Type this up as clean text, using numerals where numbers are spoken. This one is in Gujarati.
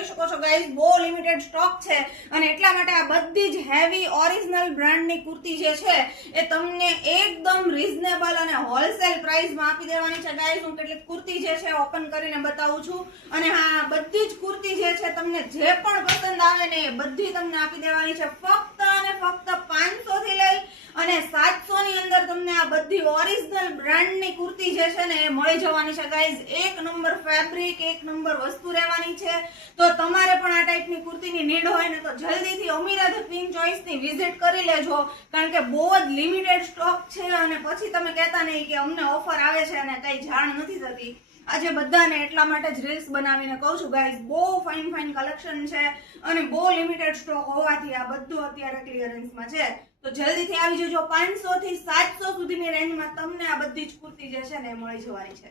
જોઈ શકો છો ગાઈઝ, બહુ લિમિટેડ સ્ટોક છે અને એટલા માટે આ બધી જ હેવી ઓરિજિનલ બ્રાન્ડની કુર્તી જે છે એ તમને એકદમ રીઝનેબલ અને હોલસેલ પ્રાઇસમાં આપી દેવાની છે ગાઈઝ. હું કેટલીક કુર્તી જે છે ઓપન કરીને બતાવું છું અને હા, બધી જ કુર્તી જે છે તમને જે પણ પસંદ આવે ને એ બધી તમને આપી દેવાની છે ફક્ત અને ફક્ત 500 થી લઈ અને 700 ની અંદર તમને આ બધી ઓરિજિનલ બ્રાન્ડની કુર્તી જે છે ને એ મળી જવાની છે ગાઈઝ. એક નંબર ફેબ્રિક, એક નંબર વસ્તુ રહેવાની છે. તો તમારે પણ આ ટાઈપની કુર્તીની નીડ હોય ને તો જલ્દીથી અમીરા ધ પિંક ચોઇસની વિઝિટ કરી લેજો, કારણ કે બહુ જ લિમિટેડ સ્ટોક છે અને પછી તમે કહેતા નહીં કે અમને ઓફર આવે છે અને કઈ જાણ નથી થતી. આજે બધાને એટલા માટે જ રીલ્સ બનાવીને કહું છું ગાઈઝ, બહુ ફાઇન કલેક્શન છે અને બહુ લિમિટેડ સ્ટોક હોવાથી આ બધું અત્યારે ક્લિયરન્સમાં છે. તો જલ્દીથી આવી જજો. 500 થી 700 સુધીની રેન્જમાં તમને આ બધી જ કુર્તી જે છે ને એ મળી જવાની છે.